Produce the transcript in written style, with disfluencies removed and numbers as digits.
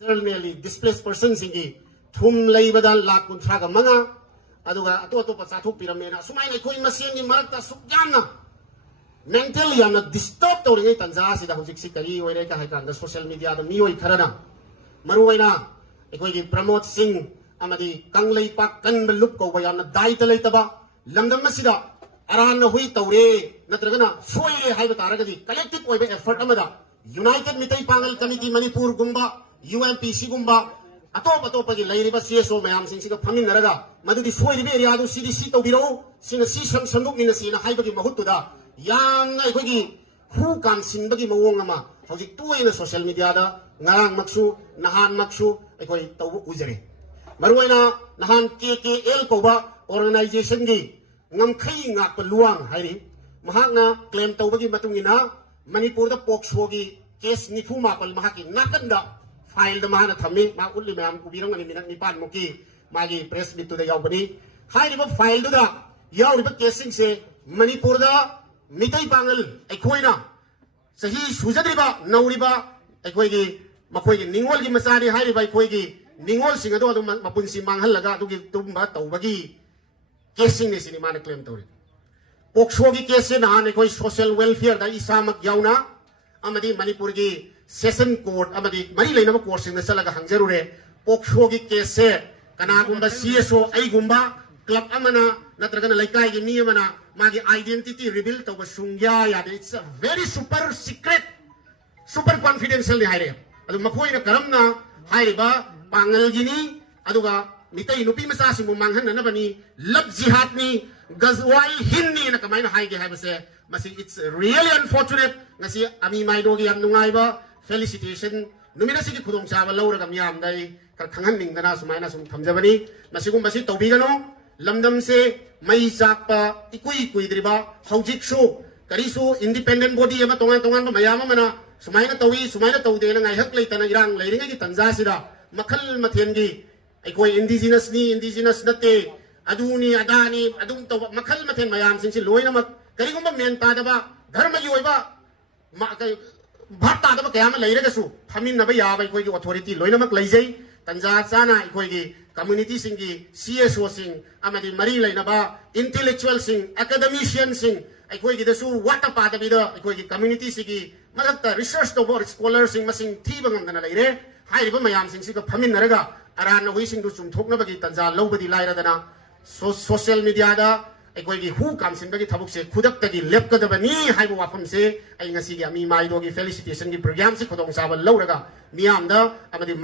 internally displaced persons singi thum leibada lakh kunthra ga manga aduga ato pachathuk piramena sumai koi masien ni marakta sukyamna mentally yamna disturb tawringai tanja sida hojik si kari oire ka haikan da social media da mioi kharana maruwaina ekoi gi promote sing amadi kanglei pak kan belup ko bayamna dai ta leitaba lamdam masida aran hui tawre natragana soire haiba taragadi collective oibe effort amada united mitai pangal committee manipur gumba UMPC gumba atop pagi lairiba CSO mayam sing siga phamin naraga madudi soiri be area du CDC tawbiro sina si samsanduk ni sina haibagi mahuttuda yamna ekoi hu kan sinbagi mawong ama hojik tuina social media da ngarang maksu nahan maksu ekoi tawbu ujare maruaina nahan KKL koba organization gi ngamkhai ngak luang hairi mahakna claim tawbagi matungina manipur da pokso gi case nifu mapal mahaki nakanda file da mahana thami ma ulli mayam ubirang ani minak nipan muki magi press bitu da yawbani hairi ba file da yawri ba casing se manipur da mitai pangal ekhoina sahi sujadriba nauriba ekoi gi makoi gi ningol gi masari hairi ba ekoi gi ningol singa do adu mapunsi manghal laga adu gi tumba tawbagi casing ni sinima na claim tawri pokso gi case na han ekoi social welfare da isamak yauna amadi manipur gi session court amadi mari leina ma court sing na salaga hangjarure pokso gi case kana gumba CSO ai gumba club amana natragana laikai gi ni amana magi identity reveal tawba sungya ya it's a very super secret super confidential ni haire adu makoi na karamna hairiba pangal gini aduga mitai nupi masa simu manghan na bani lab jihad ni gazwai hindi na kamay na haige haibase masi it's really unfortunate ngasi ami maido gi am nungai ba felicitation numina sigi khudong chawa lawraga miyam dai kar khanghan ningdana sumaina sum thamjabani masigum basi tawbigano lamdam se mai sakpa ikui driba hojik su karisu independent body ama tongan ba mayam mana sumaina tawi sumaina tawde na ngai hak leitana irang leiringa gi tanja sida makhal mathen gi ekoi indigenous nate aduni adani adum taw makhal mathen mayam sing si loina mak karigumba men ta daba dharma gi oiba ma kai bhatta daba kayama leiraga su thamin na ba ya ba ekoi gi authority loina mak leijai tanja chana ekoi gi community sing gi CSO sing amadi mari leina ba intellectual sing academician sing ekoi gi dasu wata pa da bida ekoi gi community sigi malakta research to bor scholar sing masing thi bangam dana leire hairiba mayam sing si ka phamin naraga aran hui sing du chum thokna bagi tanja lobadi laira dana social media da ekoi gi hu kam sin bagi thabuk se khudak tagi lep ka da bani haibu wafam se ai ngasi gi ami mai do gi felicitation gi program si khodong sa ba lauraga miyam da amadi